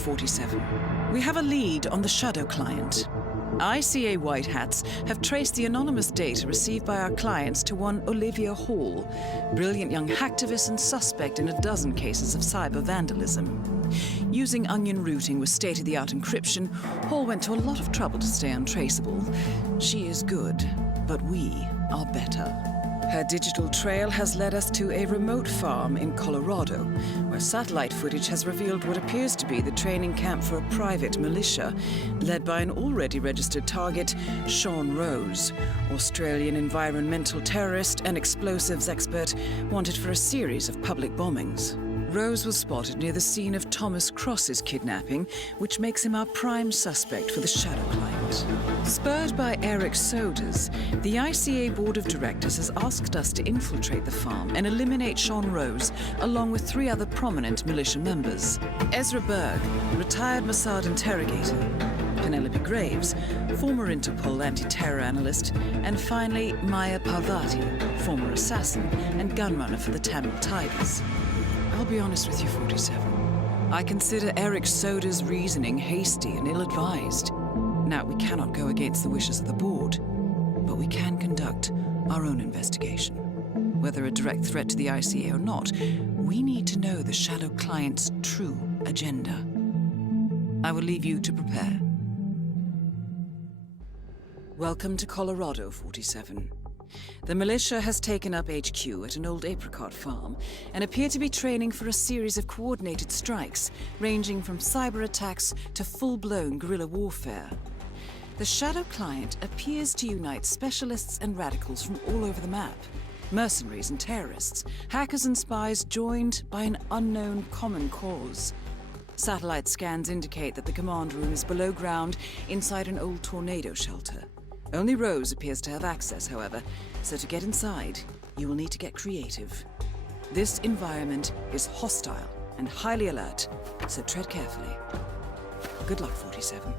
Agent 47. We have a lead on the Shadow client. ICA White Hats have traced the anonymous data received by our clients to one Olivia Hall, brilliant young hacktivist and suspect in a dozen cases of cyber vandalism. Using onion routing with state-of-the-art encryption, Hall went to a lot of trouble to stay untraceable. She is good, but we are better. Her digital trail has led us to a remote farm in Colorado, where satellite footage has revealed what appears to be the training camp for a private militia, led by an already registered target, Sean Rose, Australian environmental terrorist and explosives expert wanted for a series of public bombings. Rose was spotted near the scene of Thomas Cross's kidnapping, which makes him our prime suspect for the Shadow client. Spurred by Eric Sodas, the ICA Board of Directors has asked us to infiltrate the farm and eliminate Sean Rose, along with 3 other prominent militia members. Ezra Berg, retired Mossad interrogator, Penelope Graves, former Interpol anti-terror analyst, and finally Maya Parvati, former assassin and gunrunner for the Tamil Tigers. I'll be honest with you, 47. I consider Eric Soda's reasoning hasty and ill-advised. Now, we cannot go against the wishes of the board, but we can conduct our own investigation. Whether a direct threat to the ICA or not, we need to know the Shadow client's true agenda. I will leave you to prepare. Welcome to Colorado, 47. The militia has taken up HQ at an old apricot farm and appear to be training for a series of coordinated strikes, ranging from cyber attacks to full-blown guerrilla warfare. The Shadow client appears to unite specialists and radicals from all over the map. Mercenaries and terrorists, hackers and spies joined by an unknown common cause. Satellite scans indicate that the command room is below ground inside an old tornado shelter. Only Rose appears to have access, however, so to get inside, you will need to get creative. This environment is hostile and highly alert, so tread carefully. Good luck, 47.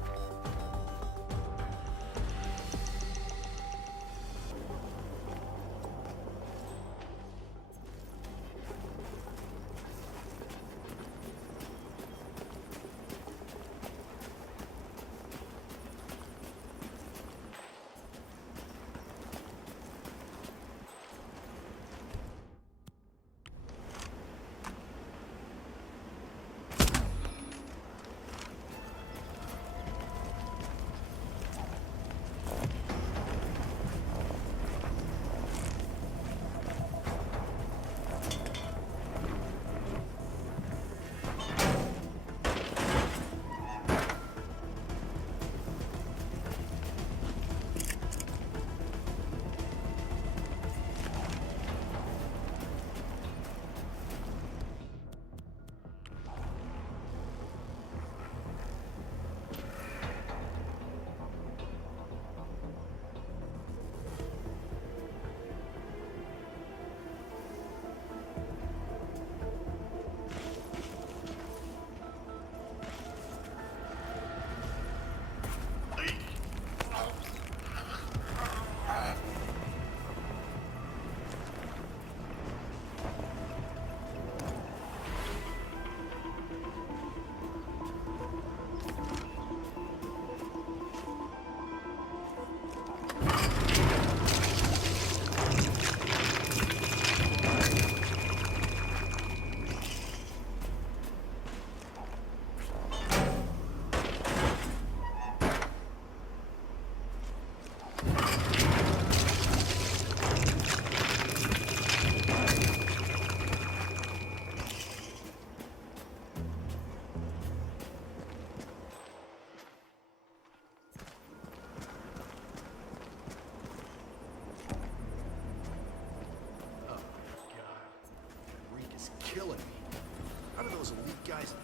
Killing me. How do those elite guys...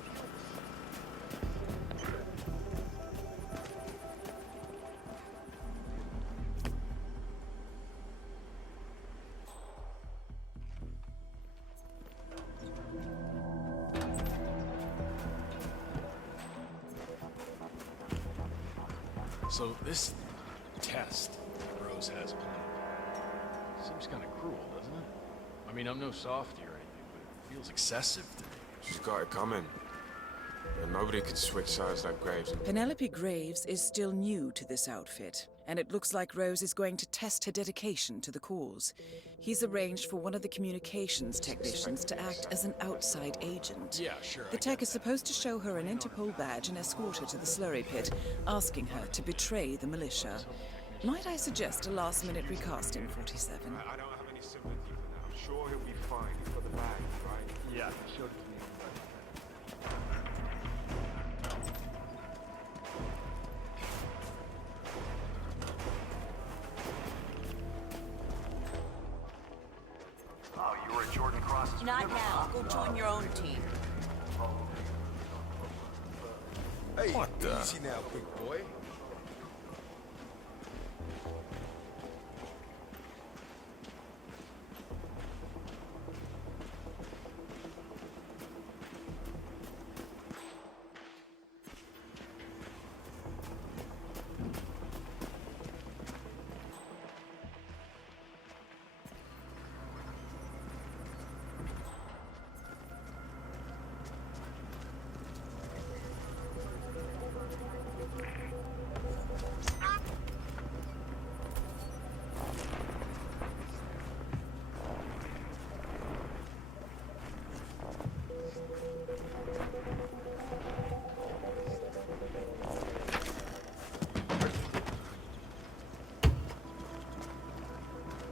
So this test Rose has planned seems kind of cruel, doesn't it? I mean, I'm no softie or anything, but it feels excessive to me. She's got it coming. And nobody could switch sides like Graves. Penelope Graves is still new to this outfit, and it looks like Rose is going to test her dedication to the cause. He's arranged for one of the communications technicians to act as an outside agent. Yeah, sure. The tech is supposed to show her an Interpol badge and escort her to the slurry pit, asking her to betray the militia. Might I suggest a last-minute recasting, 47? I don't have any sympathy for that. I'm sure he'll be fine. He's got the bag, right? Yeah, sure. Oh, you were at Jordan Cross's. Not now. Go join your own team. Hey, What the? easy now, big boy.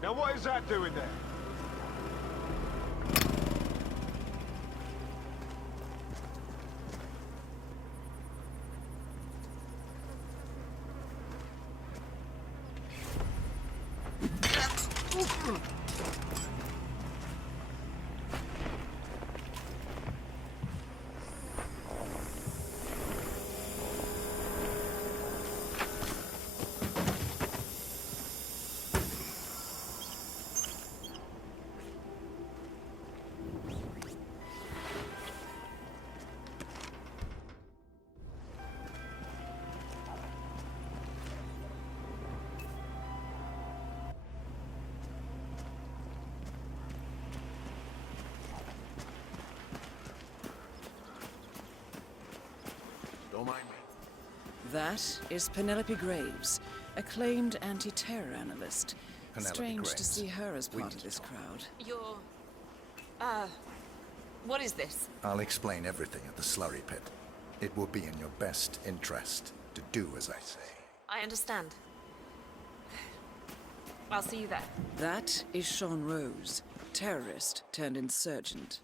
Now what is that doing there? Don't mind me. That is Penelope Graves, acclaimed anti-terror analyst. Penelope Strange to Graves. see her as We part need of to this crowd. You're... what is this? I'll explain everything at the slurry pit. It will be in your best interest to do as I say. I understand. I'll see you there. That is Sean Rose, terrorist turned insurgent.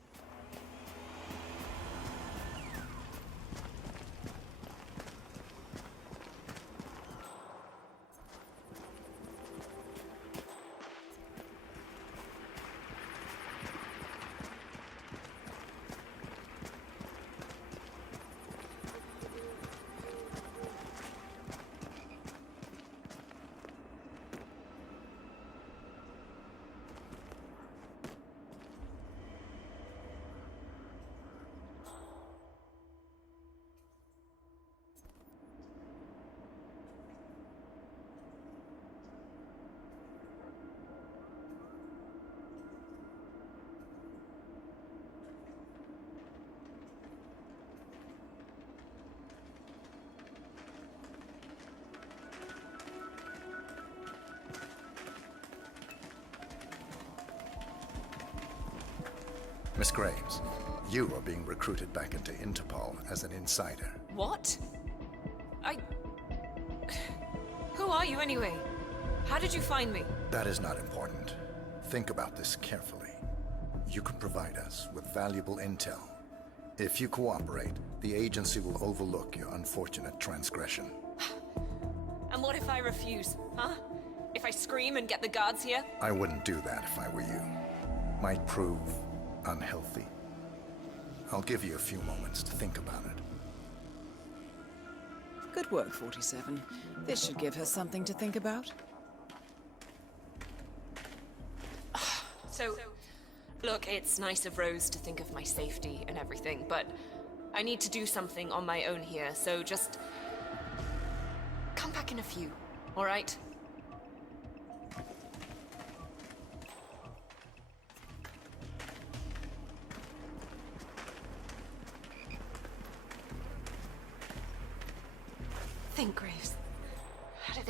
Miss Graves, you are being recruited back into Interpol as an insider. What? Who are you anyway? How did you find me? That is not important. Think about this carefully. You can provide us with valuable intel. If you cooperate, the agency will overlook your unfortunate transgression. And what if I refuse, huh? If I scream and get the guards here? I wouldn't do that if I were you. Might prove unhealthy. I'll give you a few moments to think about it. Good work, 47. This should give her something to think about. So, look, it's nice of Rose to think of my safety and everything, but I need to do something on my own here, so just come back in a few, all right?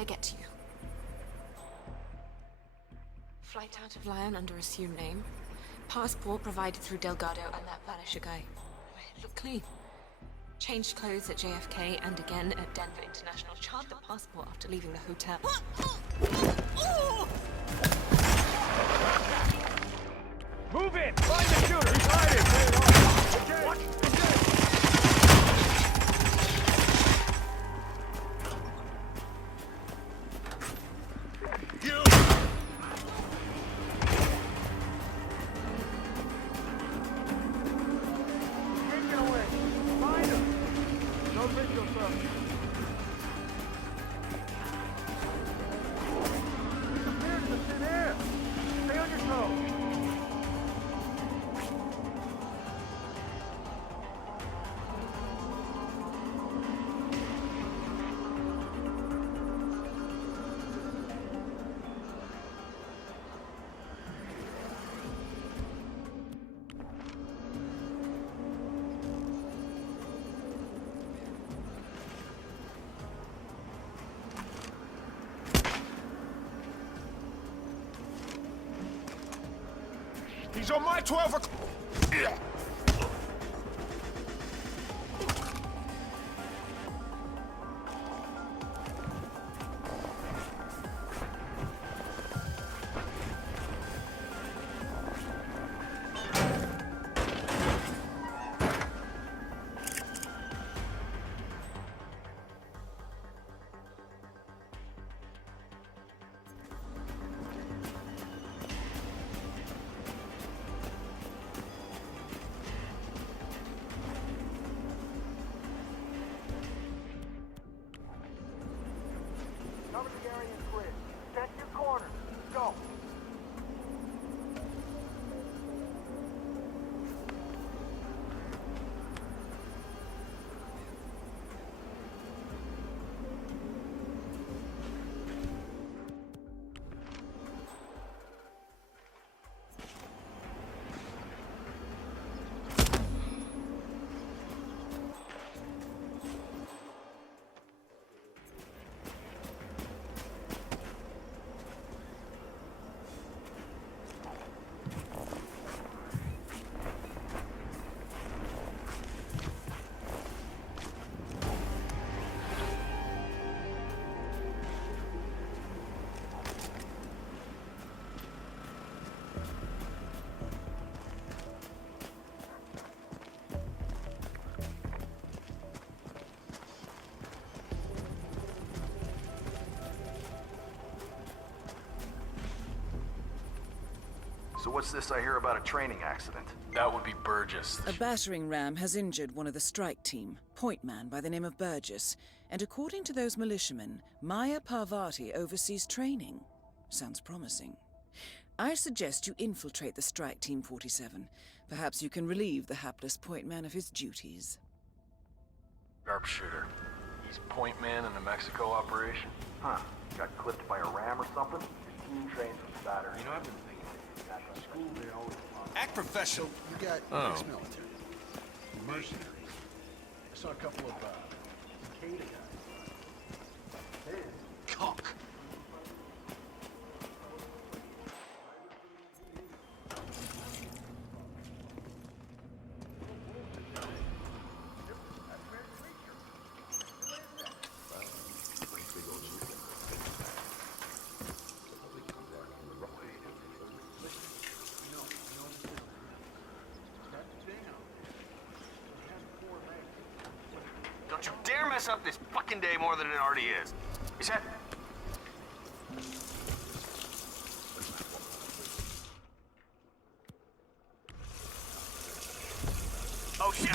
they get to you? Flight out of Lyon under assumed name. Passport provided through Delgado and that Vanisher guy. Look clean. Changed clothes at JFK and again at Denver International. Charred the passport after leaving the hotel. Move it! Find the shooter! He's hiding! What? He's on my 12 o'clock. Yeah. Cover the area and grid. Check your corner. Go. So what's this I hear about a training accident? That would be Burgess. A battering ram has injured one of the strike team, point man by the name of Burgess, and according to those militiamen, Maya Parvati oversees training. Sounds promising. I suggest you infiltrate the strike team 47. Perhaps you can relieve the hapless point man of his duties. Sharpshooter. He's point man in the Mexico operation. Huh. Got clipped by a ram or something? His team trains with battering. You know, I've been thinking. School, they always Act professional. You got Oh. ex-military. Mercenaries. I saw a couple of, Cicada guys. Cock. Don't you dare mess up this fucking day more than it already is. Is that... Oh, shit!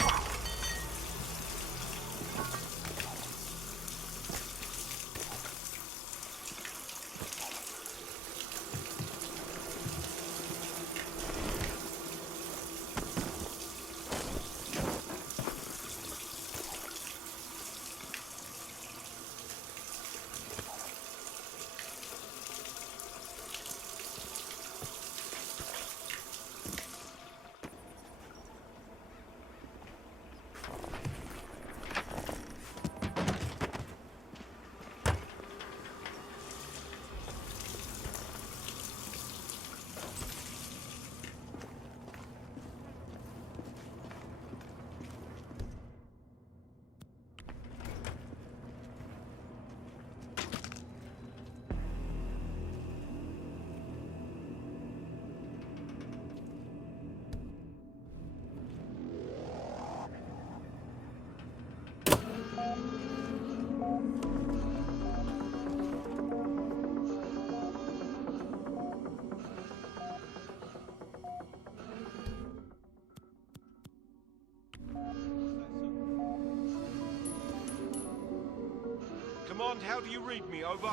Command, how do you read me? Over.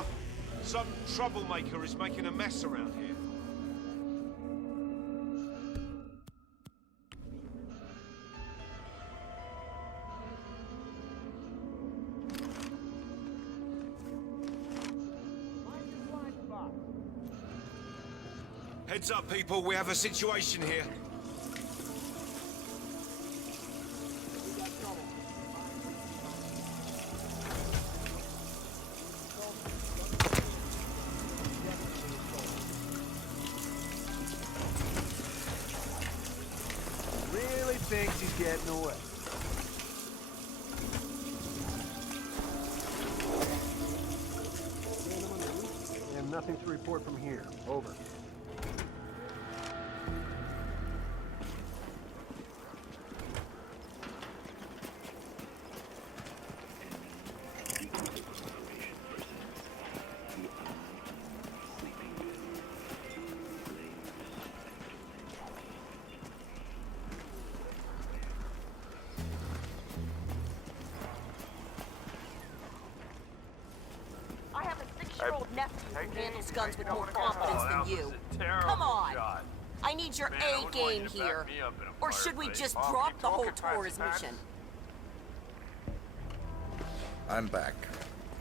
Some troublemaker is making a mess around here. Heads up, people. We have a situation here. Really thinks he's getting away. And nothing to report from here. Over. I have a 6-year-old nephew who handles guns with more confidence than you. Come on! I need your A game here. Or should we just drop the whole tourist mission? I'm back.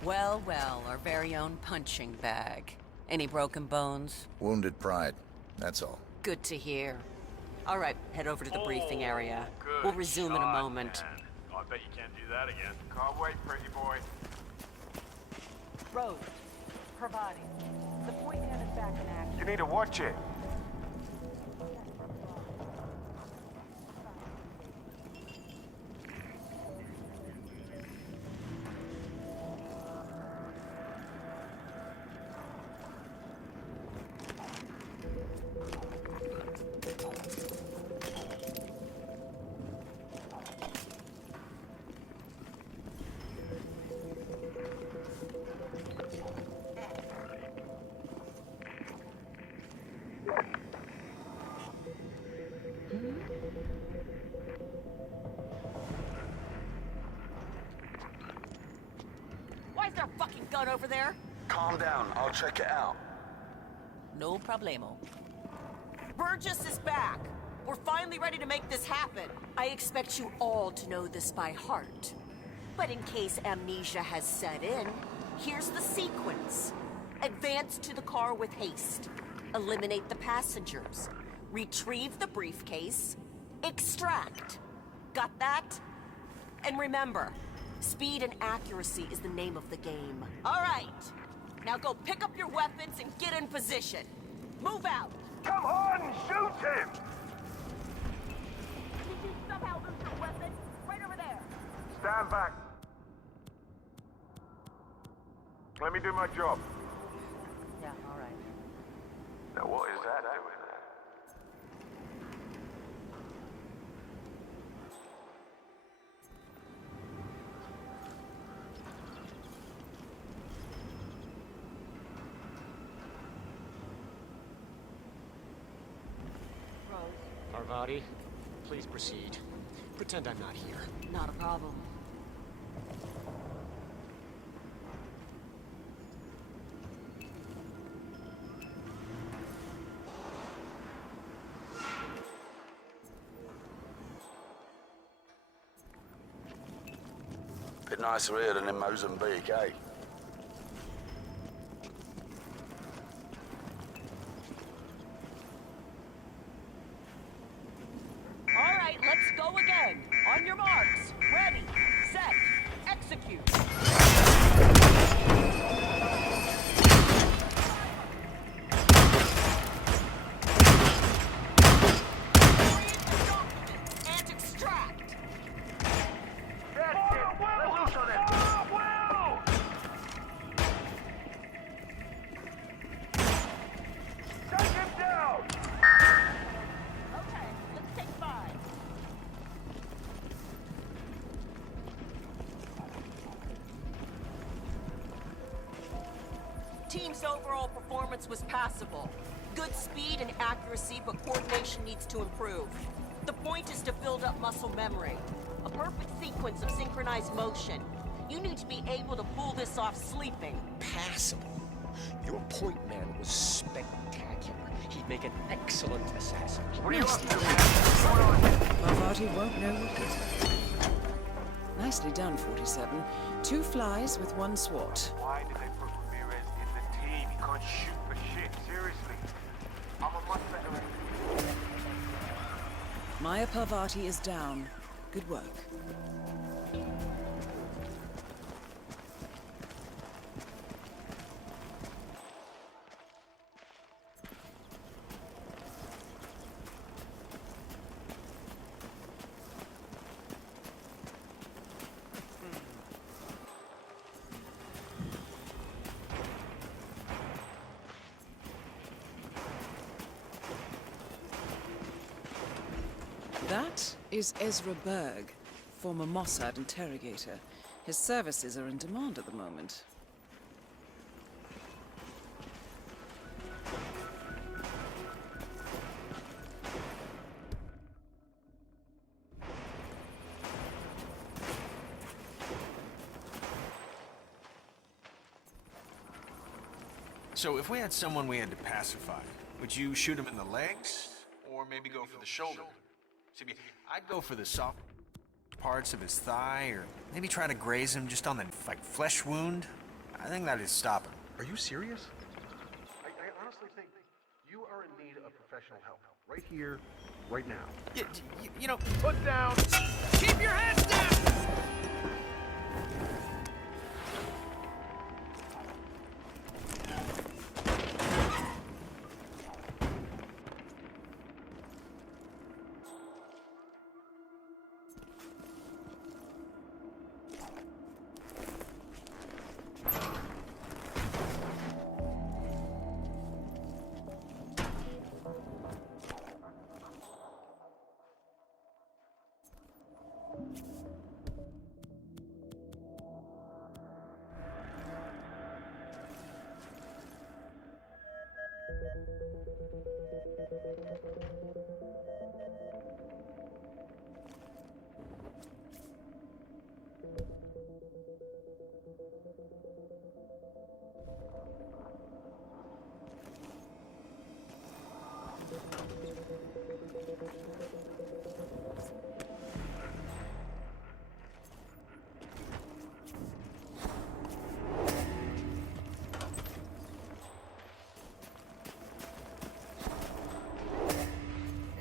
Well, well, our very own punching bag. Any broken bones? Wounded pride, that's all. Good to hear. All right, head over to the briefing area. We'll resume in a moment. Man. Oh, I bet you can't do that again. Can't wait, pretty boy. Rose, providing. The point man is back in action. You need to watch it. Why is there a fucking gun over there? Calm down. I'll check it out. No problemo. Burgess is back. We're finally ready to make this happen. I expect you all to know this by heart. But in case amnesia has set in, here's the sequence. Advance to the car with haste. Eliminate the passengers. Retrieve the briefcase. Extract. Got that? And remember, speed and accuracy is the name of the game. All right. Now go pick up your weapons and get in position. Move out. Come on, shoot him! Did you somehow lose your weapon? Right over there. Stand back. Let me do my job. Yeah, all right. Now what is that over there? Parvati, please proceed. Pretend I'm not here. Not a problem. Bit nicer here than in Mozambique, eh? All right, let's go again. On your marks. Ready, set, execute. And extract. Okay, let's take 5. Team's overall performance was passable. Good speed and accuracy, but coordination needs to improve. The point is to build up muscle memory. A perfect sequence of synchronized motion. You need to be able to pull this off sleeping. Passable. Your point man was spectacular. He'd make an excellent assassin. What are you up to, man? What's going on here? Parvati won't know what hit her. Nicely done, 47. 2 flies with 1 swat. Why did they put Ramirez in the team? He can't shoot for shit. Seriously. I'm a much better at Maya Parvati is down. Good work. That is Ezra Berg, former Mossad interrogator. His services are in demand at the moment. So if we had someone we had to pacify, would you shoot him in the legs? Or maybe go for the shoulder? See, I'd go for the soft parts of his thigh, or maybe try to graze him just on the, flesh wound. I think that'd stop him. Are you serious? I honestly think you are in need of professional help. Right here, right now. You know, put down! Keep your heads down!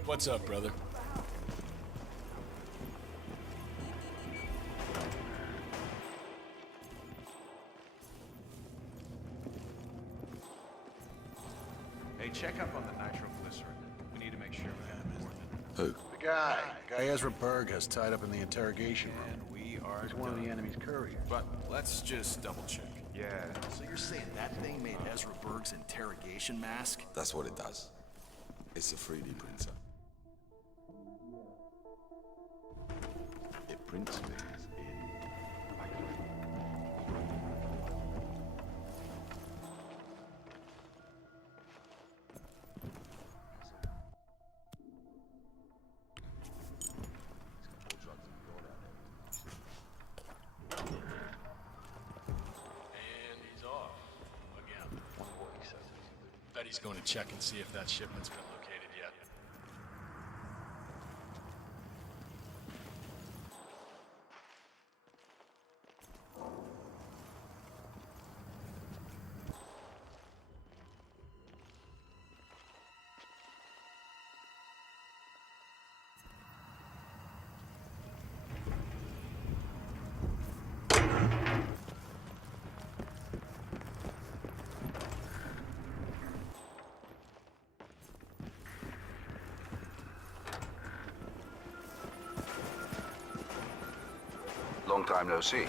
What's up, brother? Hey, check up on the nitroglycerin. We need to make sure we have more than... Who? The guy Ezra Berg has tied up in the interrogation room. And we are He's one of the enemy's couriers. But let's just double check. Yeah. So you're saying that thing made Ezra Berg's interrogation mask? That's what it does. It's a 3D printer. It prints things in... And he's off. Again. Bet he's going to check and see if that shipment's been located yet. Long time no see.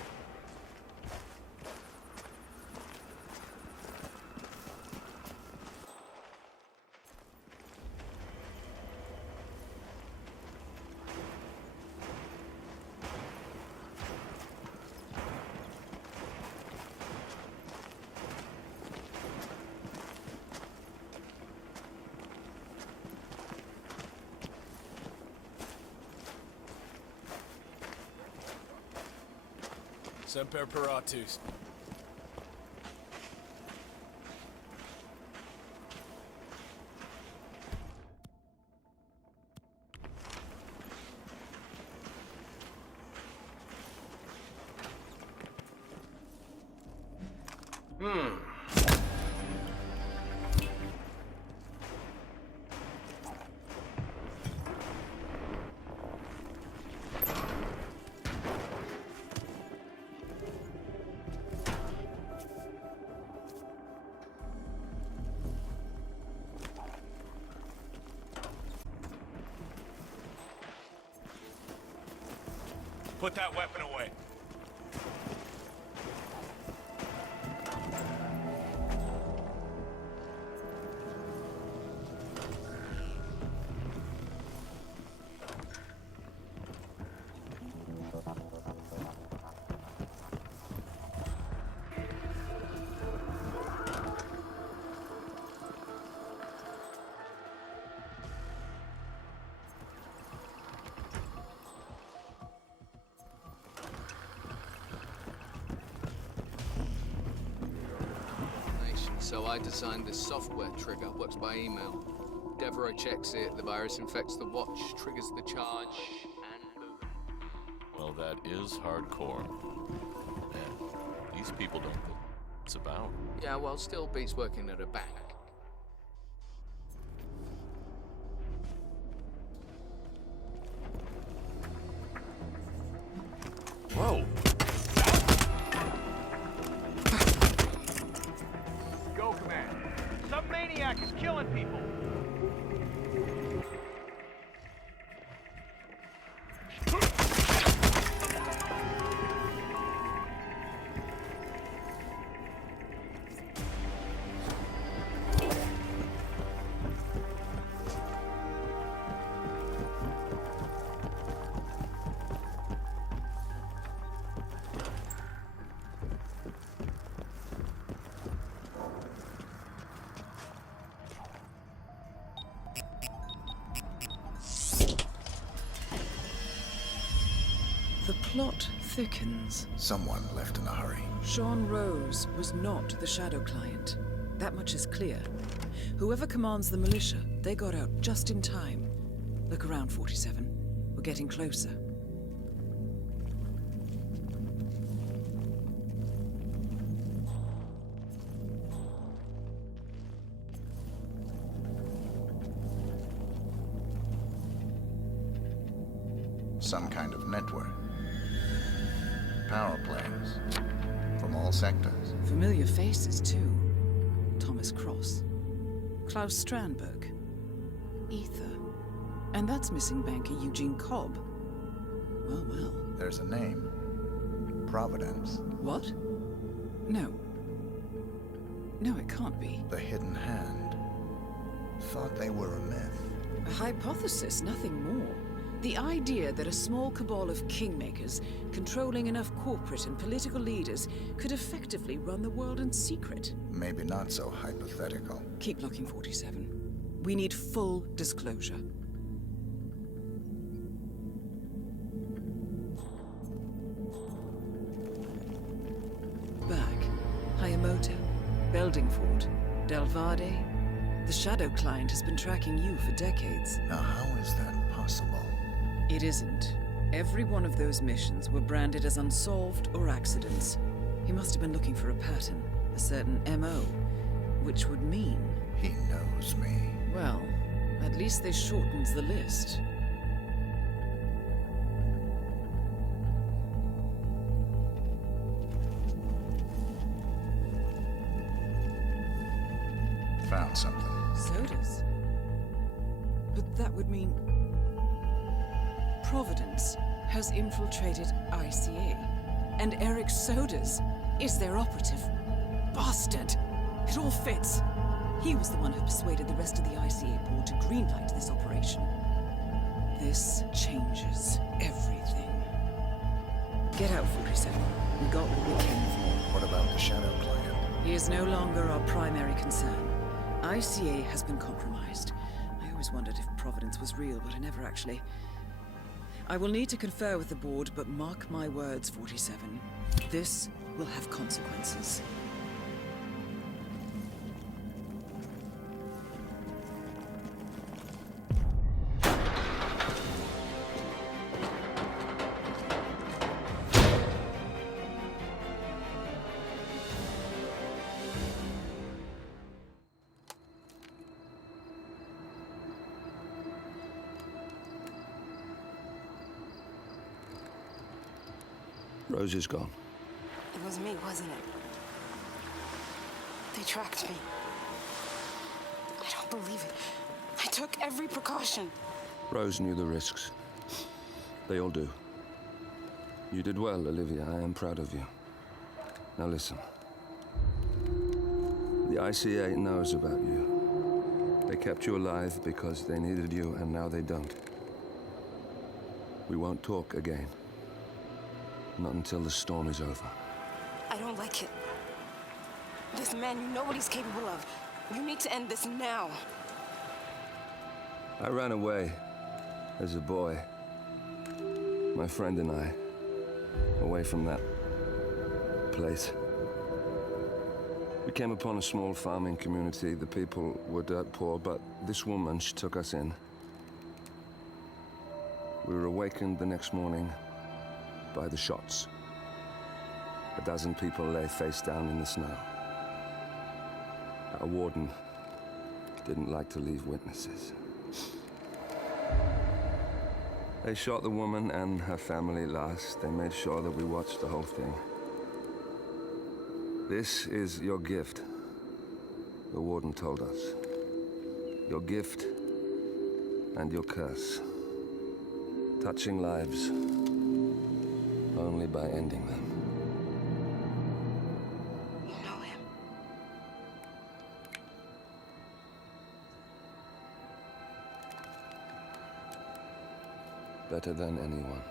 Semper Paratus. Put that weapon away. So I designed this software trigger, works by email. Devereaux checks it, the virus infects the watch, triggers the charge, and boom. Well, that is hardcore. Man, these people don't know what it's about. Yeah, well, still beats working at a bank. Whoa! Go, Command. Some maniac is killing people. The plot thickens. Someone left in a hurry. Sean Rose was not the Shadow Client. That much is clear. Whoever commands the militia, they got out just in time. Look around, 47. We're getting closer. Some kind of network. Power planes. From all sectors. Familiar faces, too. Thomas Cross. Klaus Strandberg. Ether. And that's missing banker Eugene Cobb. Well, well. There's a name. Providence. What? No. No, it can't be. The Hidden Hand. Thought they were a myth. A hypothesis, nothing more. The idea that a small cabal of kingmakers, controlling enough corporate and political leaders, could effectively run the world in secret. Maybe not so hypothetical. Keep looking, 47. We need full disclosure. Back. Hayamoto. Beldingford. Delvade. The Shadow Client has been tracking you for decades. Now, how is that possible? It isn't. Every one of those missions were branded as unsolved or accidents. He must have been looking for a pattern, a certain MO, which would mean... He knows me. Well, at least this shortens the list. Found something. Sodas? But that would mean... Providence has infiltrated ICA, and Eric Sodas is their operative. Bastard! It all fits. He was the one who persuaded the rest of the ICA board to greenlight this operation. This changes everything. Get out, 47. We got what we came for. What about the Shadow Client? He is no longer our primary concern. ICA has been compromised. I always wondered if Providence was real, but I never actually... I will need to confer with the board, but mark my words, 47. This will have consequences. Rose is gone. It was me, wasn't it? They tracked me. I don't believe it. I took every precaution. Rose knew the risks. They all do. You did well, Olivia. I am proud of you. Now listen. The ICA knows about you. They kept you alive because they needed you, and now they don't. We won't talk again. Not until the storm is over. I don't like it. This man, you know what he's capable of. You need to end this now. I ran away as a boy. My friend and I. Away from that place. We came upon a small farming community. The people were dirt poor, but this woman, she took us in. We were awakened the next morning by the shots. A dozen people lay face down in the snow. Our warden didn't like to leave witnesses. They shot the woman and her family last. They made sure that we watched the whole thing. This is your gift, the warden told us. Your gift and your curse. Touching lives only by ending them. You know him. Better than anyone.